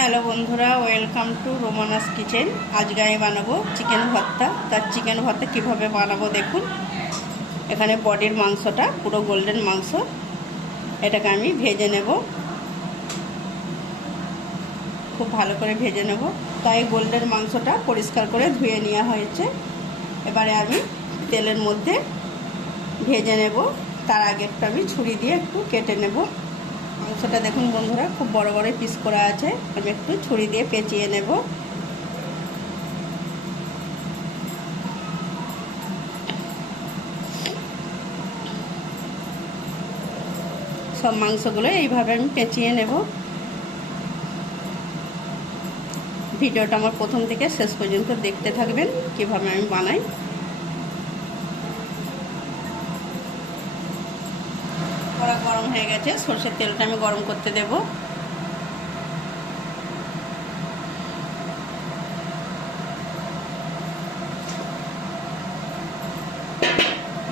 Hello বন্ধুরা, welcome to রোমানাস kitchen. আজকে আমি বানাবো চিকেন ভর্তা। তার চিকেন ভর্তা কীভাবে বানাবো দেখুন। এখানে বডির মাংসটা পুরো গোল্ডেন মাংস, এটাকে আমি ভেজে নেব, খুব ভালো করে ভেজে নেব। তাই গোল্ডেন মাংসটা পরিষ্কার করে ধুয়ে নেওয়া হয়েছে। এবারে আমি তেলের মধ্যে ভেজে নেব। তার আগে একটু আমি ছুরি দিয়ে একটু কেটে নেব। মাংসটা দেখুন বন্ধুরা, খুব বড় বড় পিস করা আছে। আমি একটু ছুরি দিয়ে পেঁচিয়ে নেব। সব মাংসগুলো এইভাবে আমি পেঁচিয়ে নেব। ভিডিওটা আমার প্রথম থেকে শেষ পর্যন্ত দেখতে থাকবেন কিভাবে আমি বানাই। কড়া গরম হয়ে গেছে, সরষের তেলটা আমি গরম করতে দেব।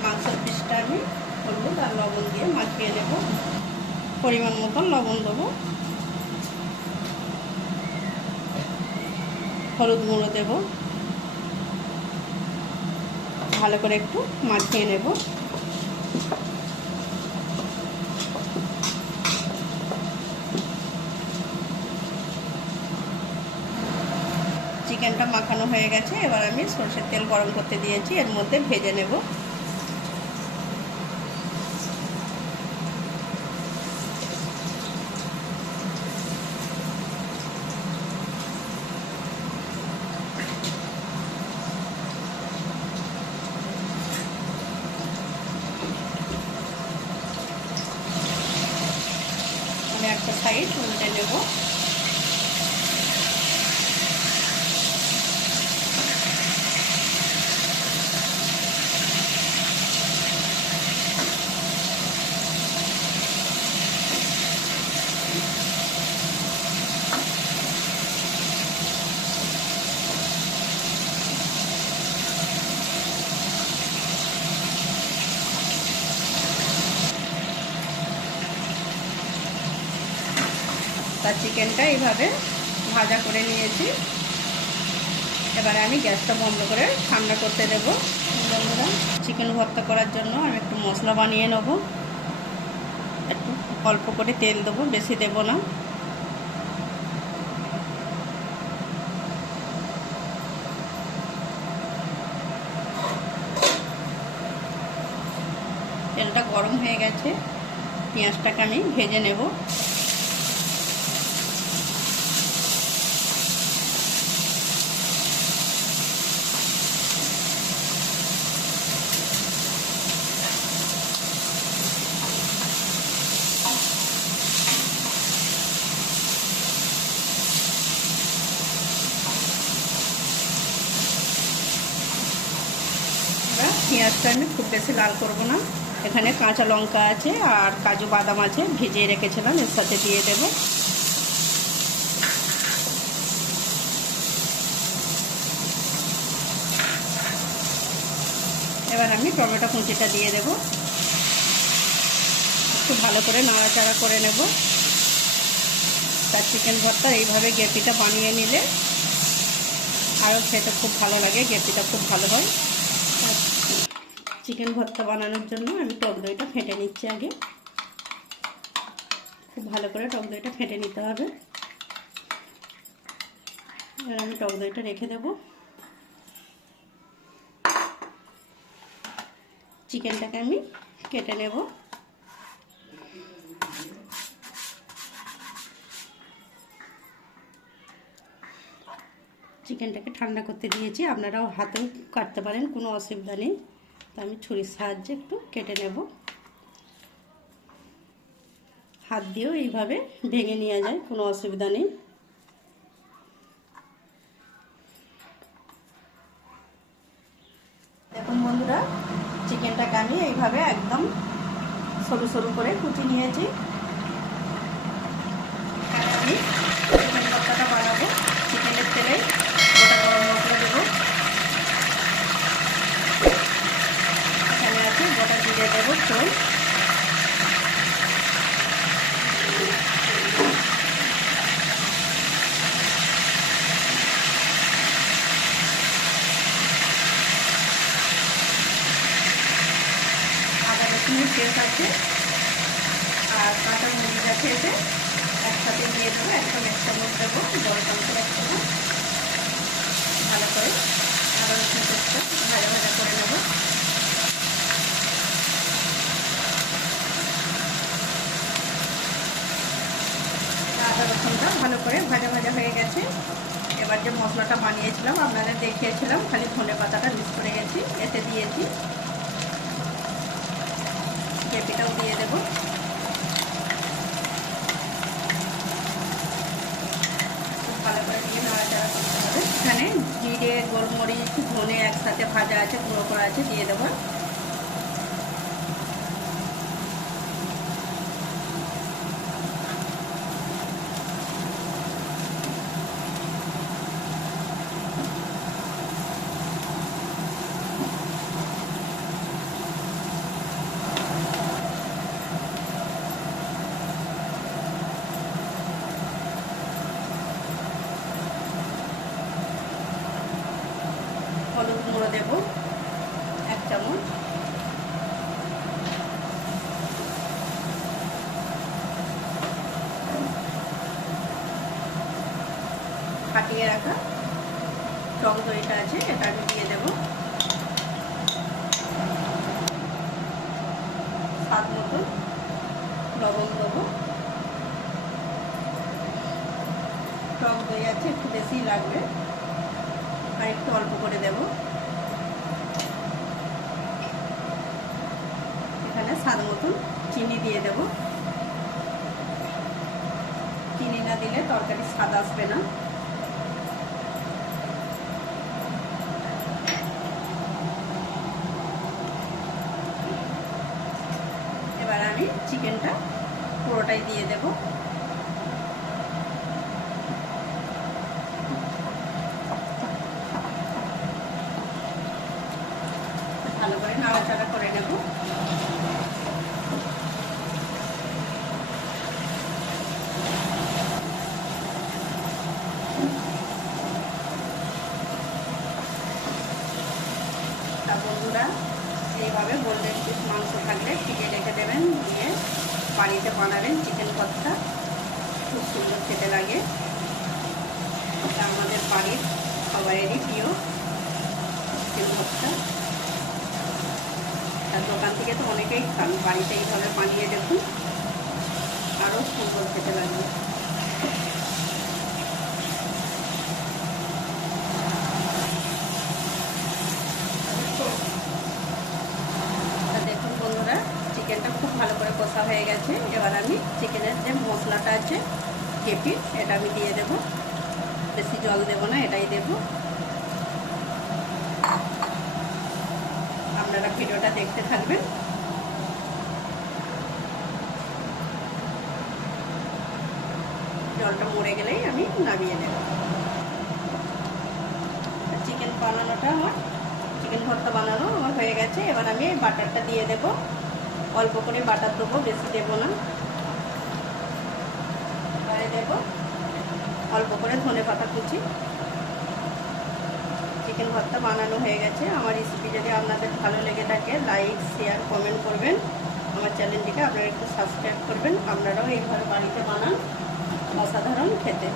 মাংসের পিসটা আমি হলুদ আর লবণ দিয়ে মাখিয়ে নেব। পরিমাণ মতন লবণ দেবো, হলুদ গুঁড়ো দেব, ভালো করে একটু মাখিয়ে নেব। চিকেনটা মাখানো হয়ে গেছে। এবার আমি সরষের তেল গরম করতে দিয়েছি, এর মধ্যে ভেজে নেব। আমি একটা সাইড উল্টে নেব। তার চিকেনটা এইভাবে ভাজা করে নিয়েছি। এবারে আমি গ্যাসটা বন্ধ করে ঠান্ডা করতে দেব। বন্ধুরা, চিকেন ভর্তা করার জন্য আমি একটু মশলা বানিয়ে নেব। একটু অল্প করে তেল দেবো, বেশি দেব না। তেলটা গরম হয়ে গেছে, পেঁয়াজটাকে আমি ভেজে নেব। পেঁয়াজটা আমি খুব বেশি লাল করব না। এখানে কাঁচা লঙ্কা আছে আর কাজু বাদাম আছে, ভিজিয়ে রেখেছিলাম, এর সাথে দিয়ে দেব। এবার আমি টমেটো কুচিটা দিয়ে দেব। একটু ভালো করে নাড়াচাড়া করে নেব। তার চিকেন ভর্তা এইভাবে গ্রেভিটা বানিয়ে নিলে আরও খেতে খুব ভালো লাগে, গ্রেভিটা খুব ভালো হয়। চিকেন ভর্তা বানানোর জন্য আমি টক দইটা ফেটে নিচ্ছি আগে। খুব ভালো করে টক দইটা ফেটে নিতে হবে। এবার আমি টক দইটা রেখে দেব। চিকেনটাকে আমি কেটে নেব। চিকেনটাকে ঠান্ডা করতে দিয়েছি, আপনারাও হাতেও কাটতে পারেন, কোনো অসুবিধা নেই। তো আমি ছুরির সাহায্যে একটু কেটে নেব। হাত দিয়েও এইভাবে ভেঙে নেওয়া যায়, কোনো অসুবিধা নেই। দেখুন বন্ধুরা, চিকেনটাকে আমি এইভাবে একদম সরু সরু করে কুচি নিয়েছি। আমি চিকেন ভর্তাটা বানাবো। চিকেনের তেলে গোটা গরম মশলা দেবো। এখানে আছে গোটা জিরে দেবো, চুন, আছে আর কাঁচা মরিচ আছে, এতে একসাথে দিয়ে দেবো। একদম 1 চামচ দেবো, বড় চামচের 1 চামচ। ভালো করে আদা রসুন পেস্টটা ভাজা ভাজা করে নেব। আদা রসুনটা ভালো করে ভাজা ভাজা হয়ে গেছে। এবার যে মশলাটা বানিয়েছিলাম আপনাদের দেখিয়েছিলাম, খালি ধনে পাতাটা মিক্স করে গেছি, এতে দিয়েছি। পেঁপেটাও দিয়ে দেব। ভালো করে দিয়ে নাড়াচাড়া করতে হবে। এখানে জিরে, গোলমরিচ, ধনে একসাথে ভাজা আছে, গুঁড়ো করা আছে, দিয়ে দেবো। হলুদ গুঁড়ো দেব 1 চামচ। ফাটিয়ে রাখা টক দইটা আছে, এটা আমি দিয়ে দেব। স্বাদ মতো লবণ দেবো। টক দই আছে, একটু বেশি লাগবে, আর একটু অল্প করে দেব। এখানে স্বাদ মতন চিনি দিয়ে দেব। চিনি না দিলে তরকারি স্বাদ আসবে না। এবার আমি চিকেনটা পুরোটাই দিয়ে দেব। ভালো করে নাড়াচাড়া করে নেব। তা বন্ধুরা, এইভাবে গোল্ডেন পিস মাংস থাকলে ফ্রিজে রেখে দেবেন, দিয়ে বাড়িতে বানাবেন চিকেন কষা, খুব সুন্দর খেতে লাগে। তা আমাদের বাড়ির সবাইয়েরই প্রিয় চিকেন কষা। আর দোকান থেকে তো অনেকেই খান, বাড়িতে এইভাবে বানিয়ে দেখুন, আরও সুন্দর খেতে লাগবে। দেখুন বন্ধুরা, চিকেনটা খুব ভালো করে কষা হয়ে গেছে। এবার আমি চিকেনের যে মশলাটা আছে কেপি, এটা আমি দিয়ে দেব। বেশি জল দেব না, এটাই দেব। আপনারা ভিডিওটা দেখতে থাকবেন। জলটা মরে গেলেই আমি নামিয়ে দেব। চিকেন বানানোটা আমার, চিকেন ভর্তা বানানো আমার হয়ে গেছে। এবার আমি বাটারটা দিয়ে দেব। অল্প করে বাটার দেবো, বেশি দেব না। এবারে দেব অল্প করে ধনে পাতা কুচি। চিকেন ভর্তা বানানো হয়ে গেছে। আমার রেসিপি যদি আপনাদের ভালো লেগে থাকে, লাইক, শেয়ার, কমেন্ট করবেন। আমার চ্যানেলটিকে আপনারা একটু সাবস্ক্রাইব করবেন। আপনারাও এইভাবে বাড়িতে বানান, অসাধারণ খেতে।